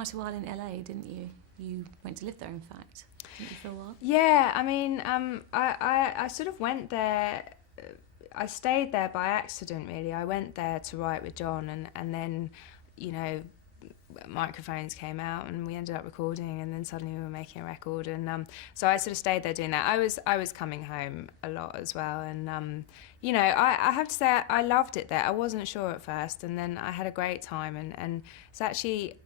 quite a while in LA, didn't you? You went to live there, in fact, didn't you, for a while? Yeah, I mean, I sort of went there. I stayed there by accident, really. I went there to write with John, and then, you know, microphones came out and we ended up recording, and then suddenly we were making a record, and so I sort of stayed there doing that. I was coming home a lot as well, and you know, I have to say I loved it there. I wasn't sure at first, and then I had a great time, and it's actually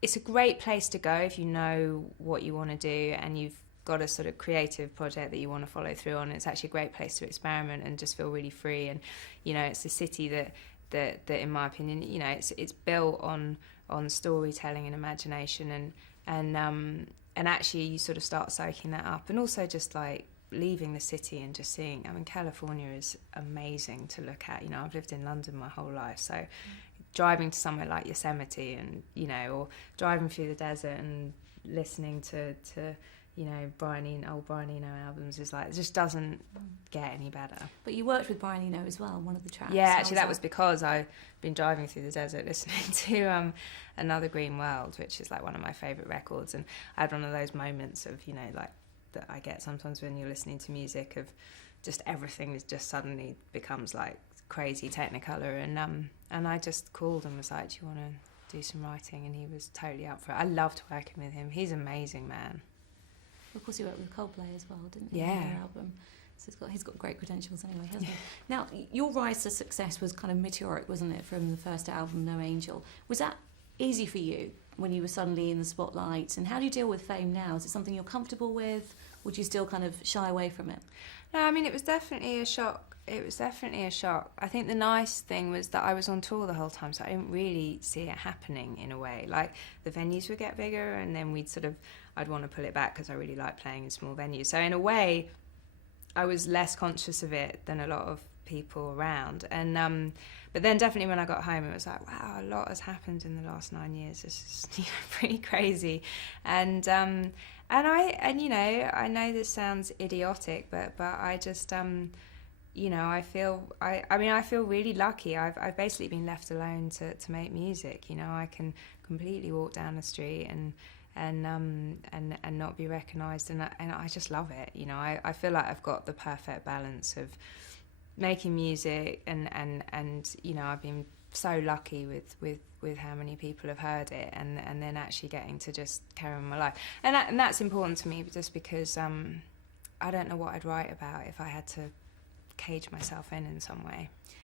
it's a great place to go if you know what you want to do and you've got a sort of creative project that you want to follow through on. It's actually a great place to experiment and just feel really free. And you know, it's a city that in my opinion, you know, it's built on storytelling and imagination, and actually you sort of start soaking that up, and also just like leaving the city and just seeing. I mean, California is amazing to look at. You know, I've lived in London my whole life, so driving to somewhere like Yosemite, and you know, or driving through the desert and listening to you know, old Brian Eno albums is like, it just doesn't get any better. But you worked with Brian Eno as well, one of the tracks. Yeah, actually that was because I've been driving through the desert listening to Another Green World, which is like one of my favourite records, and I had one of those moments of, you know, like that I get sometimes when you're listening to music, of just everything is just suddenly becomes like crazy technicolor, and I just called and was like, do you want to do some writing? And he was totally up for it. I loved working with him. He's an amazing man. Of course, you worked with Coldplay as well, didn't you? Yeah. On your album. So he's got great credentials anyway, hasn't he? Now, your rise to success was kind of meteoric, wasn't it, from the first album, No Angel? Was that easy for you when you were suddenly in the spotlight? And how do you deal with fame now? Is it something you're comfortable with? Would you still kind of shy away from it? No, I mean, it was definitely a shock. It was definitely a shock. I think the nice thing was that I was on tour the whole time, so I didn't really see it happening in a way. Like, the venues would get bigger, and then I'd want to pull it back because I really like playing in small venues. So in a way, I was less conscious of it than a lot of people around. And but then definitely when I got home, it was like, wow, a lot has happened in the last 9 years. This is pretty crazy. And you know, I know this sounds idiotic, but I just you know, I feel really lucky. I've basically been left alone to make music. You know, I can completely walk down the street and not be recognised, and I just love it. You know, I feel like I've got the perfect balance of making music and you know, I've been so lucky with how many people have heard it, and then actually getting to just carry on my life, and that's important to me, just because I don't know what I'd write about if I had to cage myself in some way.